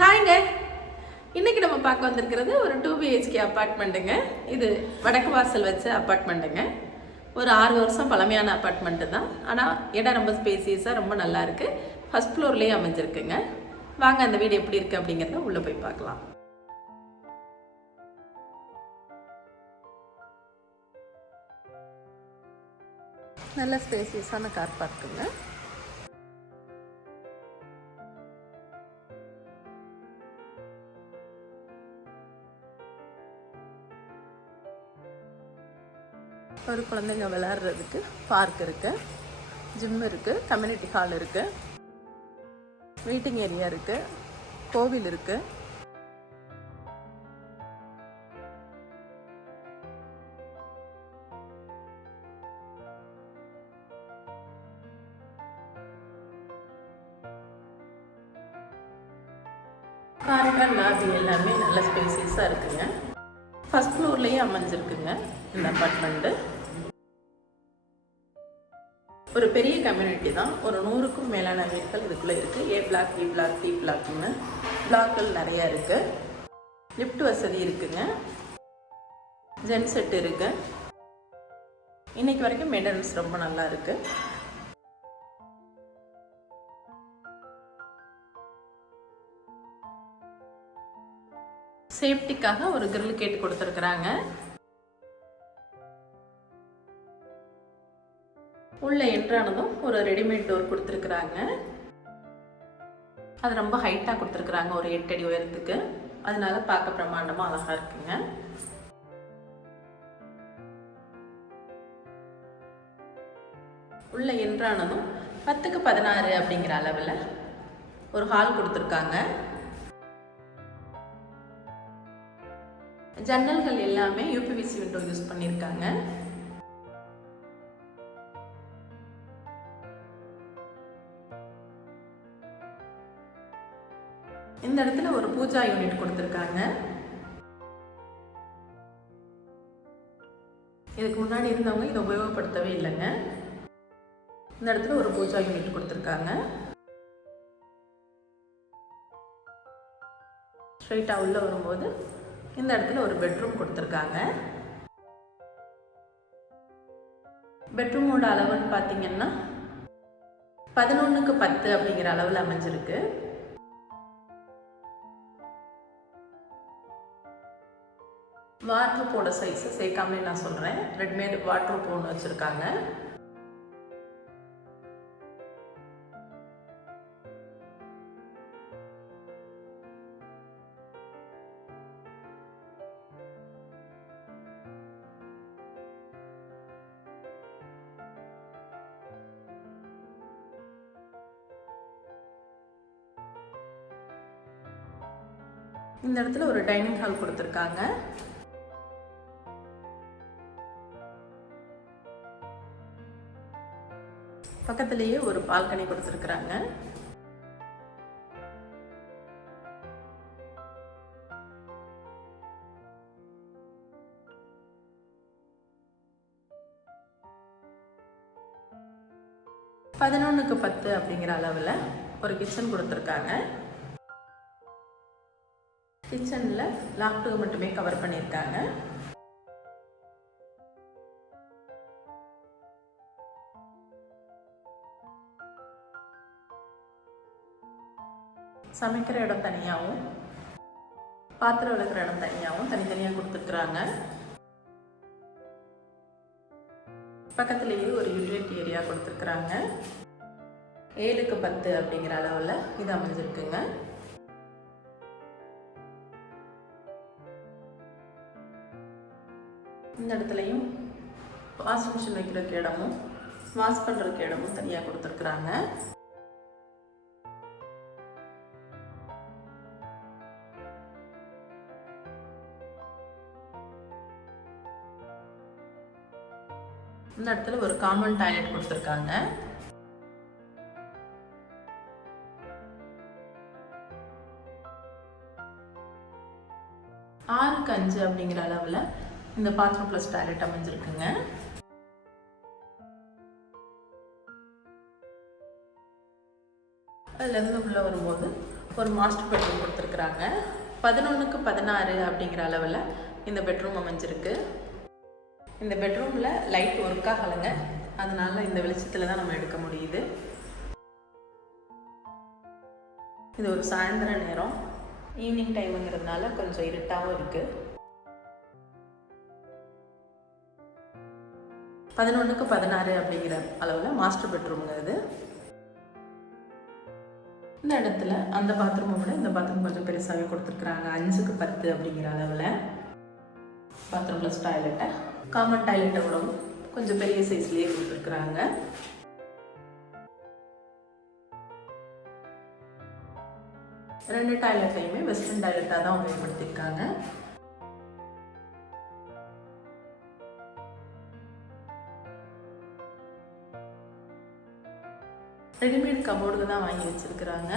ஹாய்ங்க. இன்றைக்கி நம்ம பார்க்க வந்திருக்கிறது ஒரு 2 BHK அப்பார்ட்மெண்ட்டுங்க. இது வடக்கு வாசல் வச்ச அப்பார்ட்மெண்ட்டுங்க. ஒரு 6 வருஷம் பழமையான அப்பார்ட்மெண்ட்டு தான். ஆனால் இடம் ரொம்ப ஸ்பேசியஸாக ரொம்ப நல்லா இருக்குது. ஃபர்ஸ்ட் ஃப்ளோர்லேயே அமைஞ்சிருக்குங்க. வாங்க அந்த வீடு எப்படி இருக்குது அப்படிங்கிறத உள்ளே போய் பார்க்கலாம். நல்ல ஸ்பேசியஸான கார் பார்க்குங்க. ஒரு குழந்தைங்க விளையாடுறதுக்கு பார்க் இருக்குது, ஜிம் இருக்குது, கம்யூனிட்டி ஹால் இருக்குது, மீட்டிங் ஏரியா இருக்குது, கோவில் இருக்குது. காரிடார் லாபி எல்லாமே நல்ல ஸ்பேசியஸாக இருக்குங்க. ஃபர்ஸ்ட் ஃப்ளோர்லேயே அமைஞ்சிருக்குங்க இந்த அப்பார்ட்மெண்ட்டு. ஒரு பெரிய கம்யூனிட்டி தான். ஒரு 100க்கும் மேலான வீடுகள் இதுக்குள்ளே இருக்குது. A block, B block, C பிளாக்னு பிளாக்கள் நிறையா இருக்குது. லிஃப்ட் வசதி இருக்குங்க. ஜென் செட் இருக்குது. இன்னைக்கு வரைக்கும் மெயின்டெனன்ஸ் ரொம்ப நல்லா இருக்குது. சேஃப்டிக்காக ஒரு கிரில் கேட்டு கொடுத்துருக்குறாங்க. உள்ள என்ட்ரானதும் ஒரு ரெடிமேட் டோர் கொடுத்துருக்குறாங்க. அது ரொம்ப ஹைட்டாக கொடுத்துருக்குறாங்க, ஒரு 8 அடி உயரத்துக்கு. அதனால பார்க்க பிரமாண்டமாக அழகாக இருக்குங்க. உள்ள என்ட்ரானதும் 10க்கு 16 அப்படிங்கிற அளவில் ஒரு ஹால் கொடுத்துருக்காங்க. ஜன்னல்கள் எல்லாமே UPVC விண்டோ யூஸ் பண்ணியிருக்காங்க. இந்த இடத்துல ஒரு பூஜா யூனிட் கொடுத்துருக்காங்க. இதுக்கு முன்னாடி இருந்தவங்க இதை உபயோகப்படுத்தவே இல்லைங்க. இந்த இடத்துல ஒரு பூஜா யூனிட் கொடுத்துருக்காங்க. ஸ்ட்ரைட்டாக உள்ள வரும்போது இந்த இடத்துல ஒரு பெட்ரூம் கொடுத்துருக்காங்க. பெட்ரூமோட அளவுன்னு பார்த்தீங்கன்னா 11க்கு 10 அப்படிங்கிற அளவில் அமைஞ்சிருக்கு. வாட்ரூப்போட சைஸை சேர்க்காமலே நான் சொல்கிறேன். ரெட்மேட் வாட்ரூப் ஒன்று வச்சுருக்காங்க. இந்த இடத்துல ஒரு டைனிங் ஹால் கொடுத்துருக்காங்க. பக்கத்திலேயே ஒரு பால்கனி கொடுத்துருக்குறாங்க. பதினொன்றுக்கு 10 அப்படிங்கிற அளவில் ஒரு கிச்சன் கொடுத்துருக்காங்க. கிச்சனில் லாஃப்ட்டுக்கு மட்டுமே கவர் பண்ணியிருக்காங்க. சமைக்கிற இடம் தனியாகவும் பாத்திரம் விளக்குற இடம் தனியாகவும் தனித்தனியாக கொடுத்துருக்குறாங்க. பக்கத்துலேயே ஒரு யூட்டிலிட்டி ஏரியா கொடுத்துருக்குறாங்க. 7க்கு 10 அப்படிங்கிற அளவில் இது அமைஞ்சிருக்குங்க. இந்த இடத்துலையும் வாஷிங் மிஷின் வைக்கிறதுக்கு இடமும் வாஷ் பண்ணுறதுக்கு இடமும் தனியாக கொடுத்துருக்குறாங்க. இந்த இடத்துல ஒரு காமன் டாய்லெட் கொடுத்துருக்காங்க. ஆறுக்கு 5 அப்படிங்கிற அளவில் இந்த பாத்ரூம் ப்ளஸ் டாய்லெட் அமைஞ்சிருக்குங்க. அதுலேருந்து உள்ளே வரும்போது ஒரு மாஸ்டர் பெட்ரூம் கொடுத்துருக்குறாங்க. 11க்கு 16 அப்படிங்கிற அளவில் இந்த பெட்ரூம் அமைஞ்சிருக்கு. இந்த பெட்ரூமில் லைட் ஒர்க் ஆகலைங்க, அதனால இந்த வெளிச்சத்தில் தான் நம்ம எடுக்க முடியுது. இது ஒரு சாயந்தர நேரம், ஈவினிங் டைமுங்கிறதுனால கொஞ்சம் இருட்டாகவும் இருக்குது. 11க்கு 16 அப்படிங்கிற அளவில் மாஸ்டர் பெட்ரூம்ங்க இது. இந்த இடத்துல அந்த பாத்ரூமை விட இந்த பாத்ரூம் கொஞ்சம் பெருசாகவே கொடுத்துருக்குறாங்க. 5க்கு 10 அப்படிங்கிற அளவில் பாத்ரூம் ப்ளஸ் டாய்லெட்டை, காமன் டாய்லெட்டை விடவும் கொஞ்சம் பெரிய சைஸ்லேயே கொடுத்துருக்குறாங்க. ரெண்டு டாய்லெட்டையுமே வெஸ்டர்ன் டாய்லெட்டாக தான் உபயோகப்படுத்தியிருக்காங்க. ரெடிமேட் கபோர்டு தான் வாங்கி வச்சிருக்கிறாங்க.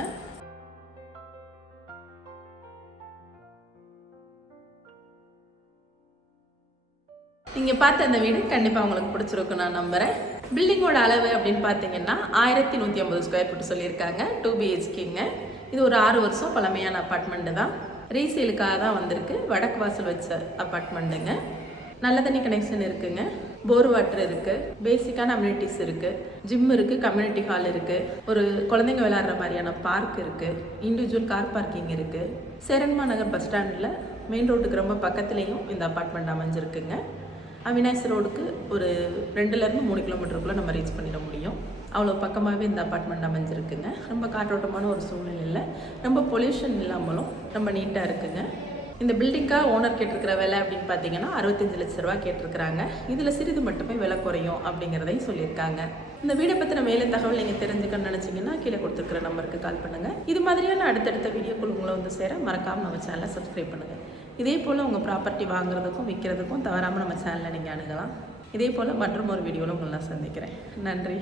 நீங்கள் பார்த்த அந்த வீடு கண்டிப்பாக உங்களுக்கு பிடிச்சிருக்கும் நான் நம்புகிறேன். பில்டிங்கோட அளவு அப்படின்னு பார்த்தீங்கன்னா 1150 ஸ்கொயர் ஃபீட் சொல்லியிருக்காங்க. 2 BHKங்க. இது ஒரு 6 வருஷம் பழமையான அப்பார்ட்மெண்ட்டு தான். ரீசேலுக்காக தான் வந்திருக்கு. வடக்கு வாசல் வச்ச அப்பார்ட்மெண்ட்டுங்க. நல்ல தண்ணி கனெக்ஷன் இருக்குங்க. போர் வாட்டர் இருக்குது. பேசிக்கான அம்யூனிட்டிஸ் இருக்குது. ஜிம் இருக்குது. கம்யூனிட்டி ஹால் இருக்குது. ஒரு குழந்தைங்க விளையாடுற மாதிரியான பார்க் இருக்குது. இண்டிவிஜுவல் கார் பார்க்கிங் இருக்குது. சேரன்மா நகர் பஸ் ஸ்டாண்டில் மெயின் ரோட்டுக்கு ரொம்ப பக்கத்துலேயும் இந்த அப்பார்ட்மெண்ட் அமைஞ்சிருக்குங்க. அவினாசி ரோடுக்கு ஒரு 2லேருந்து 3 கிலோமீட்டருக்குள்ளே நம்ம ரீச் பண்ணிட முடியும். அவ்வளோ பக்கமாகவே இந்த அப்பார்ட்மெண்ட் அமைஞ்சிருக்குங்க. ரொம்ப காற்றோட்டமான ஒரு சூழ்நிலையில், ரொம்ப பொல்யூஷன் இல்லாமலும் ரொம்ப நீட்டாக இருக்குங்க. இந்த பில்டிங்காக ஓனர் கேட்டிருக்கிற விலை அப்படின்னு பார்த்தீங்கன்னா 65 லட்ச ரூபா கேட்டிருக்கிறாங்க. இதில் சிறிது மட்டுமே விலை குறையும் அப்படிங்கிறதையும் சொல்லியிருக்காங்க. இந்த வீடை பற்றின மேலே தகவல் நீங்கள் தெரிஞ்சுக்கணும்னு நினச்சிங்கன்னா கீழே கொடுத்துருக்கிற நம்பருக்கு கால் பண்ணுங்கள். இது மாதிரியான அடுத்தடுத்த வீடியோக்குள் உங்களை வந்து சேர மறக்காமல் நம்ம சேனலை சப்ஸ்கிரைப் பண்ணுங்கள். இதே போல் உங்கள் ப்ராப்பர்ட்டி வாங்குறதுக்கும் விற்கிறதுக்கும் தவறாமல் நம்ம சேனலை நீங்கள் அணுகலாம். இதே போல் மற்றும் ஒரு வீடியோவில் உங்களை நான் சந்திக்கிறேன். நன்றி.